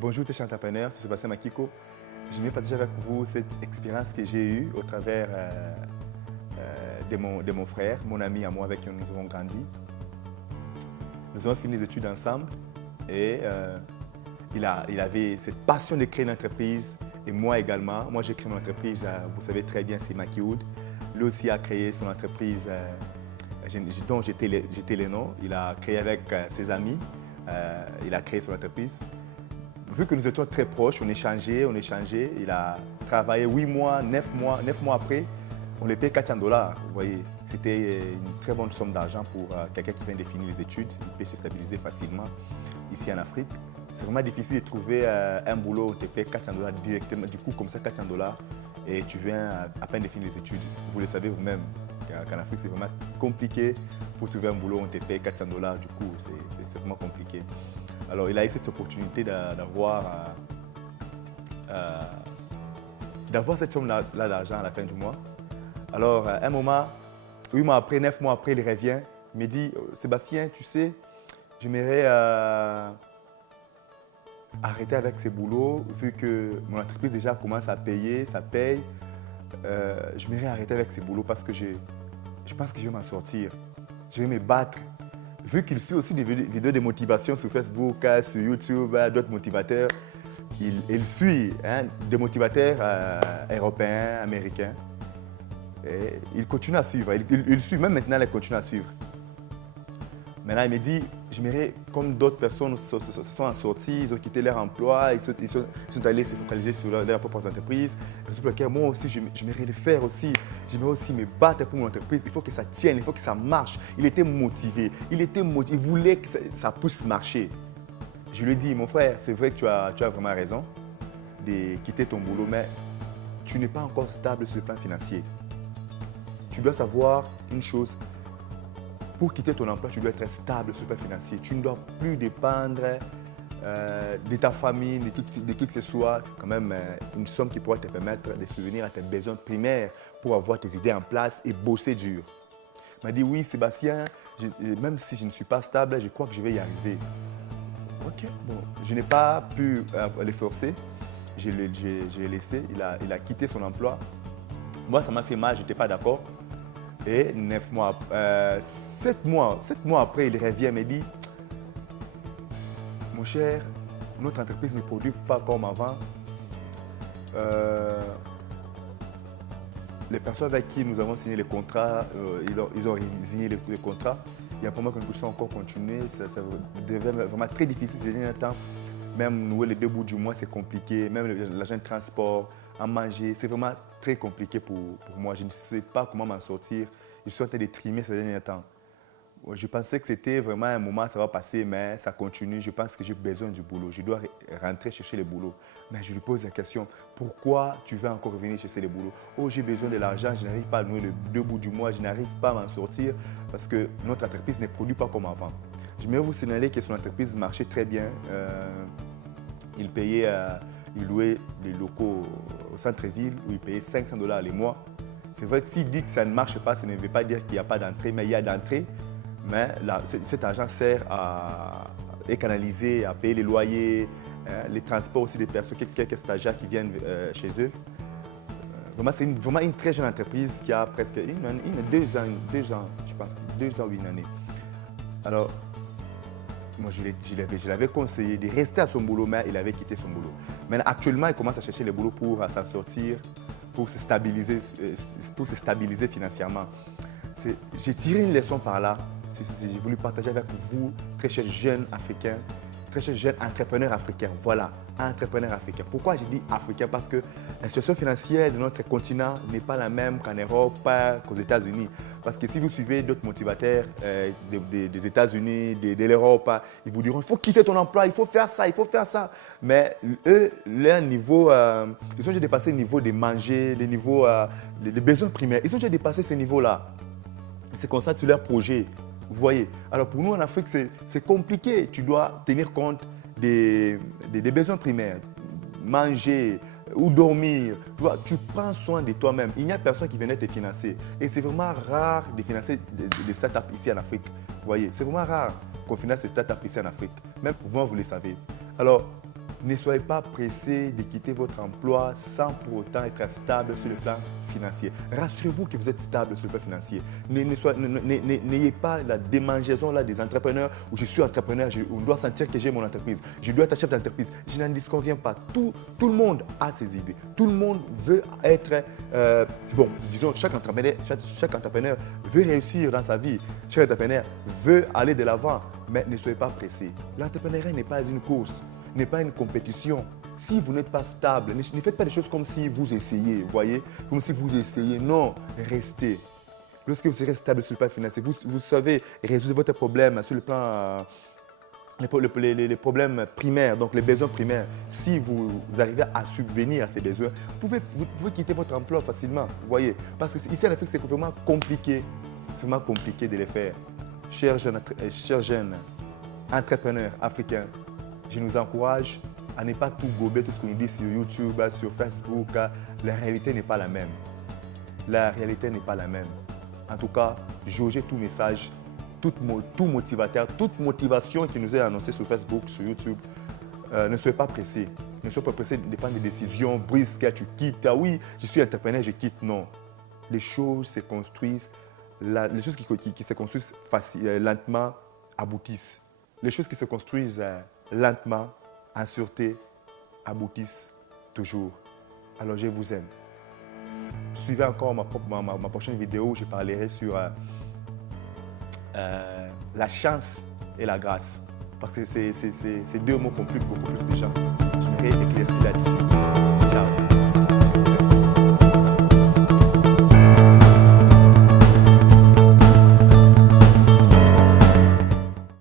Bonjour tous les entrepreneurs, c'est Sébastien Makiko. Je vais partager avec vous cette expérience que j'ai eue au travers de mon frère, mon ami à moi avec qui nous avons grandi. Nous avons fini les études ensemble et il avait cette passion de créer une entreprise et moi également. Moi j'ai créé mon entreprise, vous savez très bien, c'est Makiwood. Lui aussi a créé son entreprise dont j'étais le nom. Il a créé avec ses amis, il a créé son entreprise. Vu que nous étions très proches, on échangeait. Il a travaillé 8 mois, 9 mois après, on le paye $400. Vous voyez, c'était une très bonne somme d'argent pour quelqu'un qui vient de finir les études. Il peut se stabiliser facilement ici en Afrique. C'est vraiment difficile de trouver un boulot où on te paye $400 directement. Du coup, comme ça, $400 et tu viens à peine de finir les études. Vous le savez vous-même qu'en Afrique, c'est vraiment compliqué pour trouver un boulot où on te paye $400. Du coup, c'est vraiment compliqué. Alors, il a eu cette opportunité d'avoir cette somme-là d'argent à la fin du mois. Alors, un moment, 8 mois après, 9 mois après, il revient. Il me dit, Sébastien, tu sais, j'aimerais arrêter avec ces boulots, vu que mon entreprise déjà commence à payer, ça paye. J'aimerais arrêter avec ces boulots parce que je pense que je vais m'en sortir. Je vais me battre. Vu qu'il suit aussi des vidéos de motivation sur Facebook, sur YouTube, d'autres motivateurs, il suit des motivateurs européens, américains. Et il continue à suivre. Il suit, même maintenant, il continue à suivre. Maintenant, il me dit, j'aimerais, comme d'autres personnes se sont en sortie, ils ont quitté leur emploi, ils sont allés se focaliser sur leurs propres entreprises. C'est pour lequel moi aussi, j'aimerais le faire aussi. J'aimerais aussi me battre pour mon entreprise. Il faut que ça tienne, il faut que ça marche. Il était motivé, il voulait que ça puisse marcher. Je lui ai dit, mon frère, c'est vrai que tu as vraiment raison de quitter ton boulot, mais tu n'es pas encore stable sur le plan financier. Tu dois savoir une chose. Pour quitter ton emploi, tu dois être stable sur le plan financier. Tu ne dois plus dépendre de ta famille, de qui que ce soit. Quand même, une somme qui pourrait te permettre de subvenir à tes besoins primaires pour avoir tes idées en place et bosser dur. Il m'a dit, oui, Sébastien, même si je ne suis pas stable, je crois que je vais y arriver. Ok, bon, je n'ai pas pu le forcer. Je l'ai laissé, il a quitté son emploi. Moi, ça m'a fait mal, je n'étais pas d'accord. Et 7 mois après, il revient et me dit, mon cher, notre entreprise ne produit pas comme avant. Les personnes avec qui nous avons signé les contrats, ils ont signé les contrats. Il y a pas mal que nous puissions encore continuer. Ça devient vraiment très difficile ces derniers temps. Même nouer les 2 bouts du mois, c'est compliqué. Même l'argent de transport, à manger, c'est vraiment très compliqué pour moi. Je ne sais pas comment m'en sortir. Je suis en train de trimer ces derniers temps. Je pensais que c'était vraiment un moment, ça va passer, mais ça continue. Je pense que j'ai besoin du boulot. Je dois rentrer chercher le boulot. Mais je lui pose la question, pourquoi tu veux encore revenir chercher le boulot? Oh, j'ai besoin de l'argent, je n'arrive pas à nouer les 2 bouts du mois, je n'arrive pas à m'en sortir parce que notre entreprise ne produit pas comme avant. Je voudrais vous signaler que son entreprise marchait très bien. Il louait des locaux au centre-ville où il payait $500 les mois. C'est vrai que s'il dit que ça ne marche pas, ça ne veut pas dire qu'il n'y a pas d'entrée, mais il y a d'entrée. Mais cet argent sert à canaliser, à payer les loyers, les transports aussi des personnes, quelques stagiaires qui viennent chez eux. Vraiment, c'est vraiment une très jeune entreprise qui a presque 2 ans, je pense, 2 ans ou 1 année. Alors, moi, je l'avais conseillé de rester à son boulot, mais il avait quitté son boulot. Mais actuellement, il commence à chercher le boulot pour s'en sortir, pour se stabiliser financièrement. J'ai tiré une leçon par là. J'ai voulu partager avec vous, très chers jeunes Africains, très chers jeunes entrepreneurs africains. Voilà, entrepreneurs africains. Pourquoi j'ai dit africains? Parce que la situation financière de notre continent n'est pas la même qu'en Europe, qu'aux États-Unis. Parce que si vous suivez d'autres motivateurs des États-Unis, de l'Europe, ils vous diront, il faut quitter ton emploi, il faut faire ça, il faut faire ça. Mais eux, leur niveau, ils ont déjà dépassé le niveau de manger, le niveau des besoins primaires. Ils ont déjà dépassé ce niveau-là. Ils se concentrent sur leur projet. Vous voyez. Alors pour nous en Afrique, c'est compliqué. Tu dois tenir compte des besoins primaires. Manger ou dormir. Tu prends soin de toi-même. Il n'y a personne qui viendrait te financer. Et c'est vraiment rare de financer des startups ici en Afrique. Vous voyez. C'est vraiment rare qu'on finance des startups ici en Afrique. Même vous le savez. Alors, Ne soyez pas pressé de quitter votre emploi sans pour autant être stable sur le plan financier. Rassurez-vous que vous êtes stable sur le plan financier. N'ayez pas la démangeaison là, des entrepreneurs où je suis entrepreneur, on doit sentir que j'ai mon entreprise, je dois être chef d'entreprise. Je n'en disconviens pas. Tout le monde a ses idées. Tout le monde veut être... disons, chaque entrepreneur veut réussir dans sa vie. Chaque entrepreneur veut aller de l'avant, mais ne soyez pas pressé. L'entrepreneuriat n'est pas une course, n'est pas une compétition. Si vous n'êtes pas stable, ne faites pas des choses comme si vous essayez, vous voyez, comme si vous essayez. Non, restez. Lorsque vous serez stable sur le plan financier, vous savez résoudre votre problème sur le plan, les problèmes primaires, donc les besoins primaires. Si vous arrivez à subvenir à ces besoins, vous pouvez quitter votre emploi facilement, vous voyez. Parce que ici en Afrique, c'est vraiment compliqué. C'est vraiment compliqué de les faire. Chers jeunes entrepreneurs africains, je nous encourage à ne pas tout gober, tout ce qu'on nous dit sur YouTube, sur Facebook. La réalité n'est pas la même. La réalité n'est pas la même. En tout cas, jaugez tout message, tout motivateur, toute motivation qui nous est annoncée sur Facebook, sur YouTube. Ne soyez pas pressés. Ne soyez pas pressés de prendre des décisions brusques. Tu quittes. Ah oui, je suis entrepreneur, je quitte. Non. Les choses se construisent. Les choses qui se construisent lentement aboutissent. Les choses qui se construisent lentement, en sûreté, aboutissent toujours. Alors, je vous aime. Suivez encore ma prochaine vidéo où je parlerai sur la chance et la grâce. Parce que ces deux mots compliquent beaucoup plus les gens. Je m'aurais éclairci là-dessus.